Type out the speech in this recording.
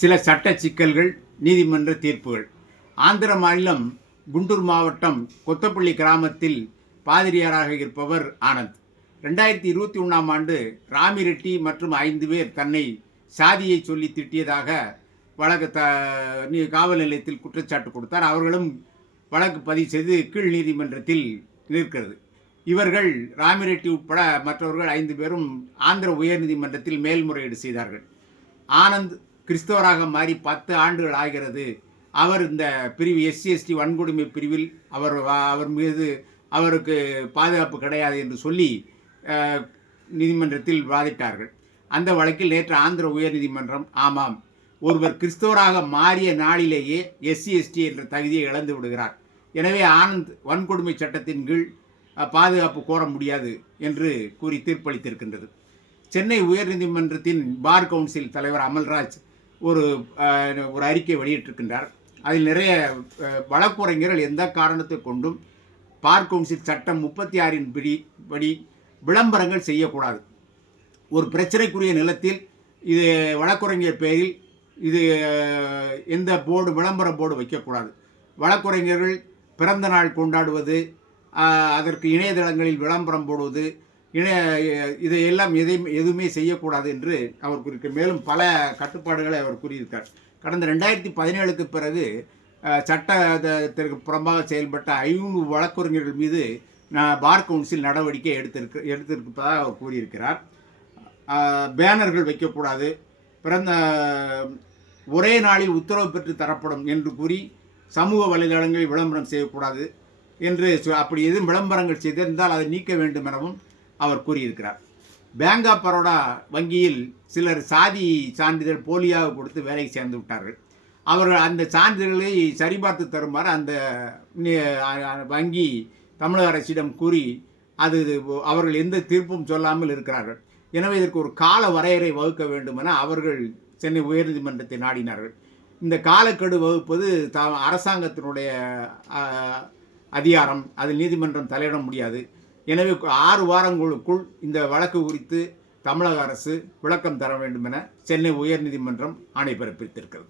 சில சட்ட சிக்கல்கள், நீதிமன்ற தீர்ப்புகள். ஆந்திர மாநிலம் குண்டூர் மாவட்டம் கொத்தப்பள்ளி கிராமத்தில் பாதிரியாராக இருப்பவர் ஆனந்த். 2021ஆம் ஆண்டு ராமிரெட்டி மற்றும் 5 பேர் தன்னை சாதியை சொல்லி திட்டியதாக காவல் நிலையத்தில் குற்றச்சாட்டு கொடுத்தார். அவர்களும் வழக்கு பதிவு செய்து கீழ் நீதிமன்றத்தில் நிற்கிறது. இவர்கள் ராமிரெட்டி உட்பட மற்றவர்கள் 5 பேரும் ஆந்திர உயர்நீதிமன்றத்தில் மேல்முறையீடு செய்தார்கள். ஆனந்த் கிறிஸ்தவராக மாறி 10 ஆண்டுகள் ஆகிறது. அவர் இந்த பிரிவு SC/ST வன்கொடுமை பிரிவில் அவர் மீது அவருக்கு பாதுகாப்பு கிடையாது என்று சொல்லி நீதிமன்றத்தில் வாதிட்டார்கள். அந்த வழக்கில் நேற்று ஆந்திர உயர்நீதிமன்றம் ஆமாம், ஒருவர் கிறிஸ்தவராக மாறிய நாளிலேயே SC/ST என்ற தகுதியை இழந்து விடுகிறார், எனவே ஆனந்த் வன்கொடுமை சட்டத்தின் கீழ் பாதுகாப்பு கோர முடியாது என்று கூறி தீர்ப்பளித்திருக்கின்றது. சென்னை உயர்நீதிமன்றத்தின் பார் கவுன்சில் தலைவர் அமல்ராஜ் ஒரு அறிக்கை வெளியிட்டிருக்கின்றார். அதில் நிறைய வழக்குரைஞர்கள் எந்த காரணத்தை கொண்டும் பார் கவுன்சில் சட்டம் 36 படி விளம்பரங்கள் செய்யக்கூடாது. ஒரு பிரச்சனைக்குரிய நிலத்தில் இது வழக்குரைஞர் பெயரில் இது எந்த விளம்பர போர்டு வைக்கக்கூடாது. வழக்குரைஞர்கள் பிறந்த நாள் கொண்டாடுவது, அதற்கு இணையதளங்களில் விளம்பரம் போடுவது, இதையெல்லாம் எதுவுமே செய்யக்கூடாது என்று அவர் கூறியிருக்கிறார். மேலும் பல கட்டுப்பாடுகளை அவர் கூறியிருக்கார். கடந்த 2017க்கு பிறகு சட்டத்திற்கு புறம்பாக செயல்பட்ட 500 வழக்கறிஞர்கள் மீது பார் கவுன்சில் நடவடிக்கை எடுத்திருப்பதாக அவர் கூறியிருக்கிறார். பேனர்கள் வைக்கக்கூடாது, ஒரே நாளில் உத்தரவு பெற்று தரப்படும் என்று கூறி சமூக வலைதளங்களில் விளம்பரம் செய்யக்கூடாது என்று, அப்படி எதுவும் விளம்பரங்கள் செய்திருந்தால் அதை நீக்க வேண்டும் எனவும் அவர் கூறியிருக்கிறார். பேங்க் ஆஃப் பரோடா வங்கியில் சிலர் சாதி சான்றிதழ் போலியாக கொடுத்து வேலைக்கு சேர்ந்து விட்டார்கள். அவர்கள் அந்த சான்றிதழ்களை சரிபார்த்து தருமாறு அந்த வங்கி தமிழக அரசிடம் கூறி அவர்கள் எந்த தீர்ப்பும் சொல்லாமல் இருக்கிறார்கள். எனவே இதற்கு ஒரு கால வரையறை வகுக்க வேண்டும் என அவர்கள் சென்னை உயர்நீதிமன்றத்தை நாடினார்கள். இந்த காலக்கெடு வகுப்பது அரசாங்கத்தினுடைய அதிகாரம், அதில் நீதிமன்றம் தலையிட முடியாது. எனவே 6 வாரங்களுக்குள் இந்த வழக்கு குறித்து தமிழக அரசு விளக்கம் தர வேண்டும் என சென்னை உயர்நீதிமன்றம் ஆணை பிறப்பித்திருக்கிறது.